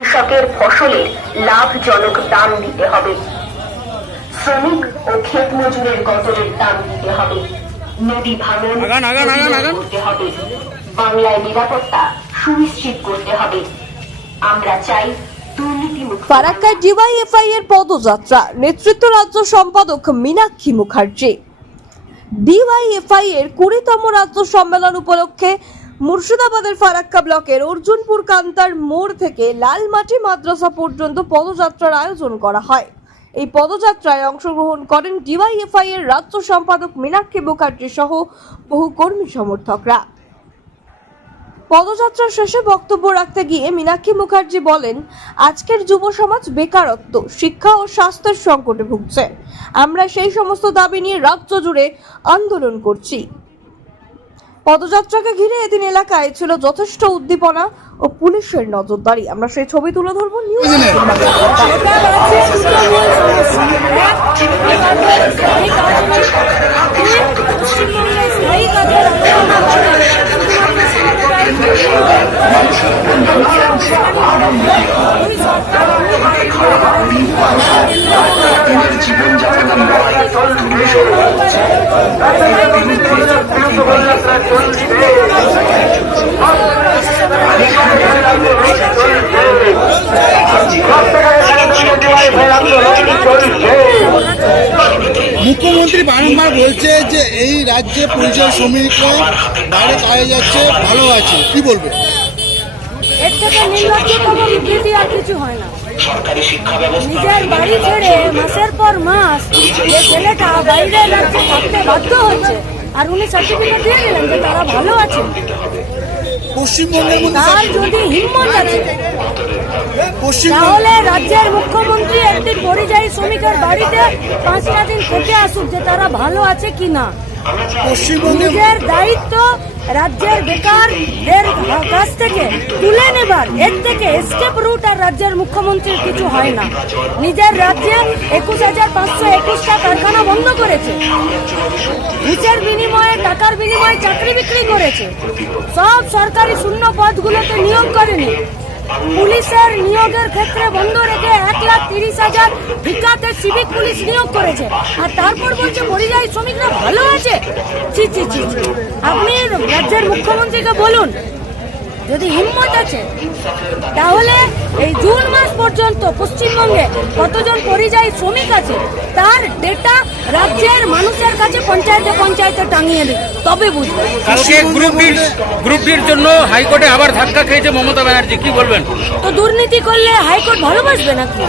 কৃষকের ফসলের লাভজনক দাম দিতে হবে, শ্রমিক ও ক্ষেত মজুরের গতরের দাম দিতে হবে, নদী ভাঙন করতে হবে, বাংলায় নিরাপত্তা সুনিশ্চিত করতে হবে। আমরা চাই দুর্নীতিমুক্ত। ফারাক্কায় ডিওয়াইএফআই এর পদযাত্রা, নেতৃত্ব রাজ্য সম্পাদক মীনাক্ষী মুখার্জি। ডিওয়াইএফআই এর 20তম রাজ্য সম্মেলন উপলক্ষে মুর্শিদাবাদের ফারাক্কা ব্লকের অর্জুনপুর কান্তার মোড় থেকে লালমাটি মাদ্রাসা পর্যন্ত পদযাত্রার আয়োজন করা হয়। এই পদযাত্রায় অংশগ্রহণ করেন ডিওয়াইএফআই এর রাজ্য সম্পাদক মীনাক্ষী মুখার্জি সহ বহু কর্মী সমর্থকরা। পদযাত্রা শেষে বক্তব্য রাখতে গিয়ে মীনাক্ষী মুখার্জি বলেন, আজকের যুব সমাজ বেকারত্ব, শিক্ষা ও স্বাস্থ্যের সংকটে ভুগছে। আমরা সেই সমস্ত দাবি নিয়ে রাজ্য জুড়ে আন্দোলন করছি। পদযাত্রাকে ঘিরে এদিন এলাকায় ছিল যথেষ্ট উদ্দীপনা ও পুলিশের নজরদারি। আমরা সেই ছবি তুলে ধরবো নিউজ। মুখ্যমন্ত্রী বারংবার বলছে যে এই রাজ্যে পরিযায়ী শ্রমিকরা বাইরে কাজে যাচ্ছে, ভালো আছে, কি বলবে? এর থেকে নির্লজ্জতম বিবৃতি আর কিছু হয় না। নিজের বাড়ি ছেড়ে মাসের পর মাস যে ছেলেটা বাইরের রাজ্যে থাকতে বাধ্য হচ্ছে, আর উনি সার্টিফিকেট দিয়ে দিলেন যে তারা ভালো আছে। পশ্চিমবঙ্গের তার যদি হিম্মত আছে তাহলে রাজ্যের মুখ্যমন্ত্রী একটি পরিযায়ী শ্রমিকের বাড়িতে 5টা দিন থেকে আসুক যে তারা ভালো আছে কিনা। নিজের দায়িত্ব রাজ্যের বেকারদের কাছ থেকে তুলে নেবার, এর থেকে এসকেপ রুট আর রাজ্যের মুখ্যমন্ত্রীর কিছু হয় না। নিজের রাজ্যে 21,521টা কারখানা বন্ধ করেছে, ঘুষের বিনিময়ে, টাকার বিনিময়ে চাকরি বিক্রি করেছে, সব সরকারি শূন্য পদগুলোতে নিয়োগ করেনি, পুলিশের নিয়োগের ক্ষেত্রে বন্ধ রেখে 1,30,000 ভিকাতে সিভিক পুলিশ নিয়োগ করেছে, আর তারপর বলছে পরিযায়ী শ্রমিকরা ভালো আছে। ছি ছি ছি, আপনি রাজ্যের মুখ্যমন্ত্রীকে বলুন, যদি হিম্মত আছে তাহলে এই জুন মাস পর্যন্ত পশ্চিমবঙ্গে কতজন পরিযায়ী শ্রমিক আছে তার ডেটা রাজ্যের মানুষের কাছে পঞ্চায়েতে পঞ্চায়েতে টাঙিয়ে দিন, তবে বুঝবে। কালকে গ্রুপ ডির জন্য হাইকোর্টে আবার ধাক্কা খেয়েছে মমতা ব্যানার্জি, কি বলবেন? তো দুর্নীতি করলে হাইকোর্ট ভালোবাসবে নাকি?